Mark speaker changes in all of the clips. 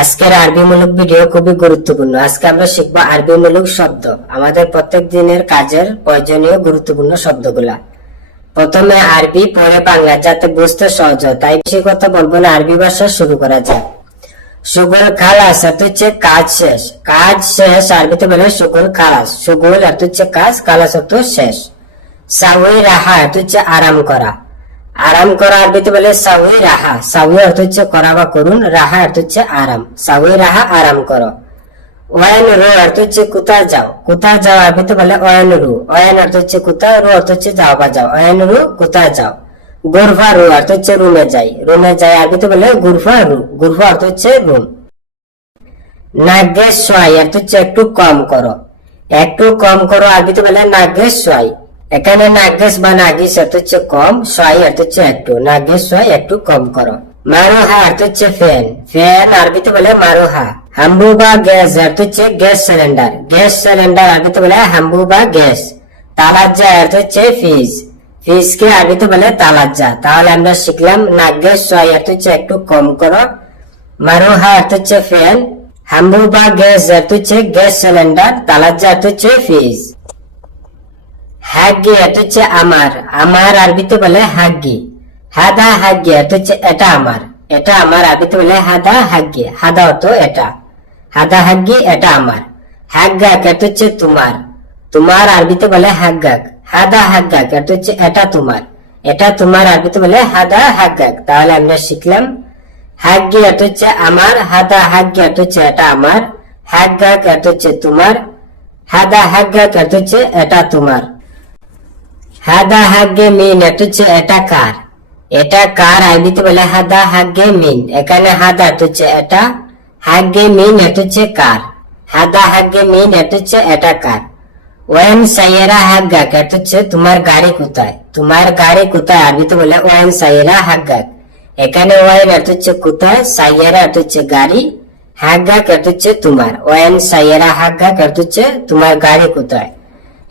Speaker 1: আজকের আরবি মূলক ভিডিও খুবই গুরুত্বপূর্ণ। আজকে আমরা শিখব আরবি মূলক শব্দ। আমাদের প্রত্যেক দিনের কাজের প্রয়োজনীয় গুরুত্বপূর্ণ শব্দগুলা। প্রথমে আরবি, পরে বাংলা, যাতে বুঝতে সহজ হয়। তাই বেশি কথা বলব না, আরবি ভাষা শুরু করা যাক। সুগুল খালাস অর্থ হচ্ছে কাজ শেষ। কাজ শেষ, আরবিতে বলে সুগুল খালাস। সুগুল অর্থ হচ্ছে কাজ, খালাস অর্থ শেষ। সাউই রাহা অর্থ হচ্ছে আরাম করা। আরাম করা আরবিতে বলে সাউই রাহা সাউই অর্থ হচ্ছে করা বা করুন রাহা অর্থ হচ্ছে আরাম সাউই রাহা আরাম করো ওয়ান রু অর্থ হচ্ছে কোথায় যাও কোথায় যাও আরবিতে বলে ওয়ান রু ওয়ান অর্থ হচ্ছে কোথায় রু অর্থ হচ্ছে যাও বা যাও ওয়ান রু কোথায় যাও গুরফা রু অর্থ হচ্ছে রুমে যাই রুমে যাই আরবিতে বলে গুরফা রু গুরফা অর্থ হচ্ছে রুম নাগেশ সোয়াই অর্থ হচ্ছে একটু কম করো একটু কম করো আরবিতে বলে নাগেশ সোয়াই এখানে নাগেশ বা নাগিস অর্থ কম সোয়াই অর্থ একটু। নাগেশ সোয়াই একটু কম করো। মারোহা অর্থ হচ্ছে ফ্যান ফ্যান আরবিতে বলে মারোহা। হাম্বু বা গ্যাস অর্থ হচ্ছে গ্যাস সিলিন্ডার। গ্যাস সিলিন্ডার আরবিতে বলে হাম্বু বা গ্যাস। তালাজ্জা অর্থ হচ্ছে ফিজ। ফিজ কে আরবিতে বলে তালাজ্জা। তাহলে আমরা শিখলাম নাগেশ সোয়াই অর্থ হচ্ছে একটু কম করো। মারোহা অর্থ হচ্ছে ফ্যান হাম্বু বা গ্যাস অর্থ হচ্ছে গ্যাস সিলিন্ডার। তালাজ্জা অর্থ হচ্ছে ফিজ। হাগ্গি অর্থ হচ্ছে আমার। আমার আরবিতে বলে হাগ্গি হাদা হাগ্গি অর্থ হচ্ছে এটা আমার। এটা আমার আরবিতে বলে হাদা হাগ্গি হাদা অর্থ এটা। হাদা হাগ্গি এটা আমার। হাগ্গাক অর্থ হচ্ছে তোমার। তোমার আরবিতে বলে হাগ্গাক। হাদা হাগ্গাক অর্থ হচ্ছে এটা তোমার। এটা তোমার আরবিতে বলে হাদা হাগ্গাক। তাহলে আমরা শিখলাম হাগ্গি অর্থ হচ্ছে আমার, হাদা হাগ্গি অর্থ হচ্ছে এটা আমার, হাগ্গাক অর্থ হচ্ছে তোমার, হাদা হাগ্গাক অর্থ হচ্ছে এটা তোমার। হাদা হাগ্গে মিন, এটা হচ্ছে এটা কার? এটা কার? আরবিতে বলে হাদা হাগ্গে মিন। এখানে হাদা হচ্ছে এটা। হাগ্গে মিন, এটা হচ্ছে কার? হাদা হাগ্গে মিন, এটা হচ্ছে এটা কার? ওয়ান সাইয়েরা হাগ্গাক, এটা হচ্ছে তোমার গাড়ি কোথায়? তোমার গাড়ি কোথায়? আরবিতে বলে ওয়ান সাইয়েরা হাগ্গাক। এখানে ওয়ান, এটা হচ্ছে কোথায়? সাইয়েরা, এটা হচ্ছে গাড়ি। হাগ্গাক, এটা হচ্ছে তোমার। ওয়ান সাইয়েরা হাগ্গাক, এটা হচ্ছে তোমার গাড়ি কোথায়?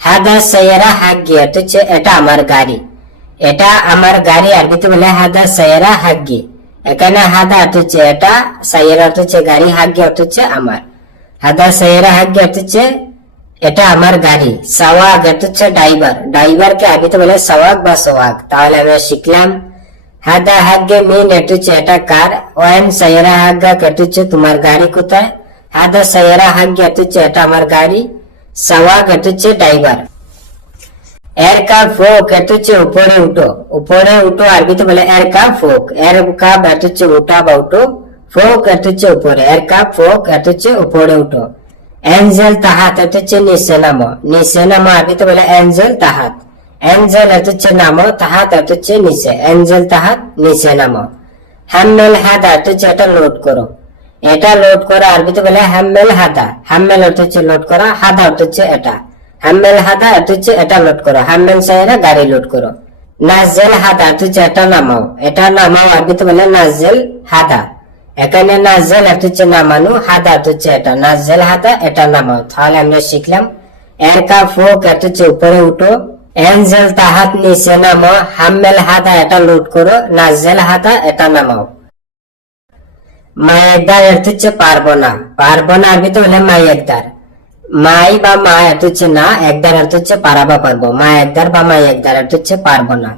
Speaker 1: হাদা সাইয়ারা অর্থ হচ্ছে এটা আমার গাড়ি। এটা আমার গাড়ি আরবিতে বলে হাদা সাইয়ারা হাগ্গি এখানে হাদা হচ্ছে এটা সাইয়ারা হচ্ছে গাড়ি অর্থ হচ্ছে আমার। হাদা সাইয়ারা অর্থ হচ্ছে এটা আমার গাড়ি। সাওয়াগ হচ্ছে ড্রাইভার। ড্রাইভারকে আরবিতে বলে সাওয়াগ বা সোয়াগ তাহলে আমরা শিখলাম, হাদা হাগ্গে মিন হচ্ছে এটা কার? ওয়ান সাইয়ারা হাগ্গা হচ্ছে তোমার গাড়ি কোথায়? হাদা সাইয়ারা হাগ্গি হচ্ছে এটা আমার গাড়ি। সাওয়াগ অর্থ হচ্ছে ড্রাইভার এর কা ফোক অর্থ উপরে উঠো উপরে উঠো আরবিতে বলে এর কা ফোক এর কা অর্থ উঠা বা উঠো ফোক অর্থ উপরে এর কা ফোক অর্থ উপরে উঠো এঞ্জেল তাহাত হচ্ছে নিচে নামো নিচে নামো আরবিতে বলে এঞ্জেল তাহাত এঞ্জেল হচ্ছে নামো তাহাত হচ্ছে নিচে এঞ্জেল তাহাত নিচে নামো হাম্মেল হাত অর্থ এটা লোড করো এটা লোড করা আরবিতে বলে হাম্মেল হাদা। হাম্মেল অর্থ হচ্ছে লোড করা, হাদা অর্থ হচ্ছে এটা। হাম্মেল হাদা অর্থ হচ্ছে এটা লোড করো। হাম্মেল সাহেরা গাড়ি লোড করো। নাজেল হাদা অর্থ হচ্ছে এটা নামাও। এটা নামাও আরবিতে বলে নাজেল হাদা। এখানে নাজেল অর্থ হচ্ছে নামানো, হাদা অর্থ হচ্ছে এটা। নাজেল হাদা, এটা নামাও। তাহলে আমরা শিখলাম, এর কা ফোক অর্থ হচ্ছে উপরে উঠো। এনজেল তাহাত নিচে নামো হাম্মেল হাদা এটা লোড করো নাজেল হাদা এটা নামাও। মায়েকদার অর্থ হচ্ছে পারব না পারব না আরবিতে বলে মায়েকদার মাই বা মা অর্থ হচ্ছে না একদার অর্থ হচ্ছে পারাবা পারব। মা একদার বা মা একদার অর্থ হচ্ছে পারব না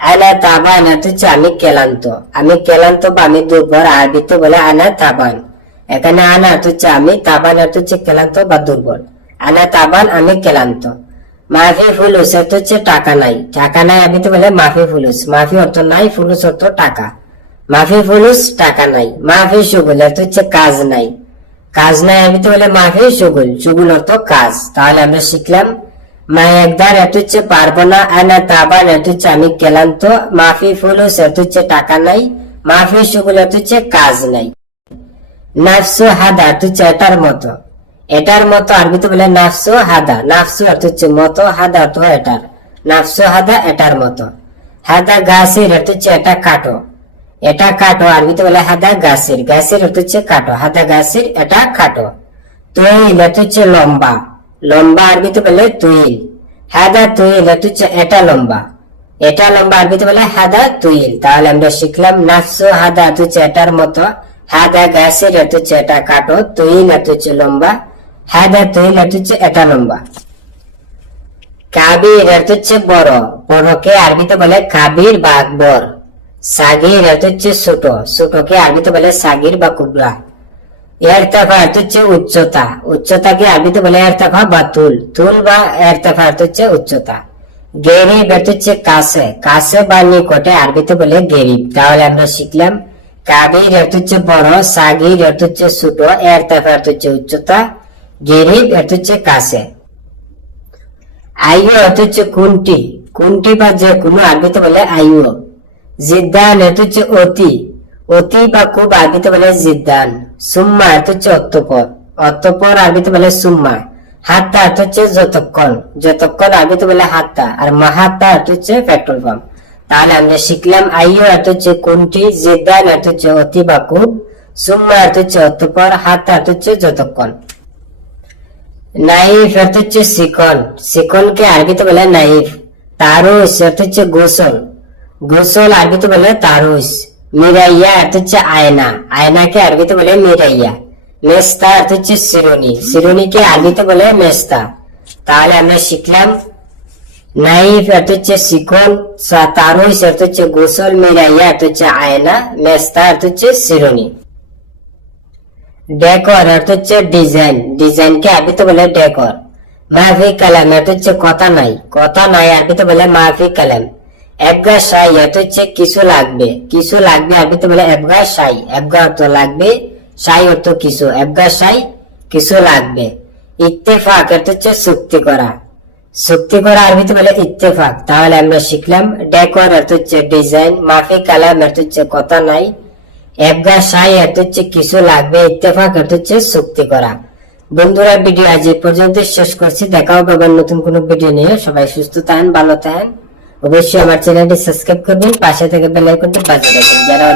Speaker 1: আনা তাবান অর্থ হচ্ছে আমি কেলান্ত। আমি কেলান্ত বা আমি দুর্বল আরবিতে বলে আনা তাবান এখানে আনা অর্থ হচ্ছে আমি, তাবান অর্থ হচ্ছে ক্লান্ত বা দুর্বল। আনা তাবান আমি ক্লান্ত। মাফি ফুলুস অর্থ হচ্ছে টাকা নাই। টাকা নাই আরবিতে বলে মাফি ফুলুস। মাফি অর্থ নাই, ফুলুস অর্থ টাকা। মাফি ফুলুস টাকা নাই মাফি সুগুল অর্থ হচ্ছে কাজ নাই। কাজ নাই আমি তো বলে মাফি সুগুল সুগুল অর্থ কাজ। তাহলে আমরা শিখলাম মা একদার এত হচ্ছে পারব না এত হচ্ছে আমি মাফি এত হচ্ছে টাকা নাই মাফি সুগুল এত হচ্ছে কাজ নাই। নাফসু হাদা এত হচ্ছে এটার মতো। এটার মতো আরবিতে বলে নাফসু হাদা। নাফসু অর্থ হচ্ছে মতো, হাদা অর্থ এটার। নাফসু হাদা, এটার মতো। হাদা গাছের অর্থ হচ্ছে এটা কাটো। এটা কাটো আরবিতে বলে হাদা গাছের। গাছের হচ্ছে কাটো হাদা গাছের এটা কাটো। তৈল, এটা হচ্ছে লম্বা। লম্বা আরবিতে বলে তৈল। হাদা তৈল, এটা হচ্ছে এটা লম্বা। এটা লম্বা আরবিতে বলে হাদা তৈল। তাহলে আমরা শিখলাম, নাফসু হাদা এটা হচ্ছে এটার মতো। হাদা গাছের এত হচ্ছে এটা কাটো। তৈল এত হচ্ছে লম্বা। হাদা তৈল এত হচ্ছে এটা লম্বা। কাবির এত হচ্ছে বড়। বড়কে আরবিতে বলে কাবির বা আকবর সাগির এত হচ্ছে ছোট ছোটকে আরবিতে বলে সাগির বা কুবরা এরতাফা অর্থ হচ্ছে উচ্চতা উচ্চতাকে আরবিতে বলে এরতাফা বা তুল তুল বা এরতাফা অর্থ হচ্ছে উচ্চতা গেরিব অর্থ হচ্ছে কাছে কাছে বা নিকটে আরবিতে বলে গেরিব তাহলে আমরা শিখলাম কাবির অর্থ হচ্ছে বড় সাগির অর্থ হচ্ছে ছোট এরতাফা অর্থ হচ্ছে উচ্চতা গেরিব অর্থ হচ্ছে কাছে আয়ু অর্থ হচ্ছে কোনটি কোনটি বা যে কোনো আরবিতে বলে আয়ু জিদ্দান হচ্ছে অতি অতি বা খুব আরবিতে বলে জিদ্দান সুম্মা হচ্ছে অত্যপর অত্যপর আরবিতে বলে সুম্মা হাত্তা অর্থ হচ্ছে যতক্ষণ যতক্ষণ আরবিতে বলে হাত্তা আর মাহাত্তা অর্থ হচ্ছে পেট্রোল পাম্প তাহলে আমরা শিখলাম আইয়ু অর্থ হচ্ছে কোনটি জিদ্দান অর্থ হচ্ছে অতি বা খুব সুম্মা অর্থ হচ্ছে অত্যপর হাত্তা অর্থ হচ্ছে যতক্ষণ নাইফ অর্থ হচ্ছে শিকল শিকলকে আরবিতে বলে নাইফ তারও অর্থ হচ্ছে গোসল গোসল আরবিতে বলে তারুস মিরাইয়া অর্থ হচ্ছে আয়না, আয়নাকে আরবিতে বলে মিরাইয়া, মেস্তা অর্থ হচ্ছে শিরোনি শিরোনিকে আরবিতে বলে মেস্তা। তাহলে আমরা শিখলাম, নাইফ অর্থ হচ্ছে শিকল তারুস অর্থ হচ্ছে গোসল, মিরাইয়া অর্থ হচ্ছে আয়না, মেস্তা অর্থ হচ্ছে শিরোনি ডেকর অর্থ হচ্ছে ডিজাইন, ডিজাইনকে আরবিতে বলে ডেকর। মাহফি কালাম অর্থ হচ্ছে কথা নাই কথা নাই আরবিতে বলে মাহফি কালাম। এবগা সাই হচ্ছে কিছু লাগবে। কিছু লাগবে আরবিতে বলে এবগা সাই। এবগা অর্থ লাগবে, সাই অর্থ কিছু। সাই, কিছু লাগবে। ইত্তেফাক অর্থ হচ্ছে করা। করা বলে ইত্তেফাক। তাহলে আমরা শিখলাম হচ্ছে ডিজাইন। মাফি কালাম অর্থ হচ্ছে কথা নাই। এবগা সাই অর্থ হচ্ছে কিছু লাগবে। ইত্তেফাক অর্থ হচ্ছে চুক্তি করা। বন্ধুরা, ভিডিও আজ এই পর্যন্ত শেষ করছি। দেখা হবে নতুন কোনো ভিডিও নিয়ে। সবাই সুস্থ থাকেন, ভালো থাকেন। অবশ্যই আমার চ্যানেলটি সাবস্ক্রাইব করবেন পাশে থেকে বেল আইকনটি বাজিয়ে রাখবেন। যারা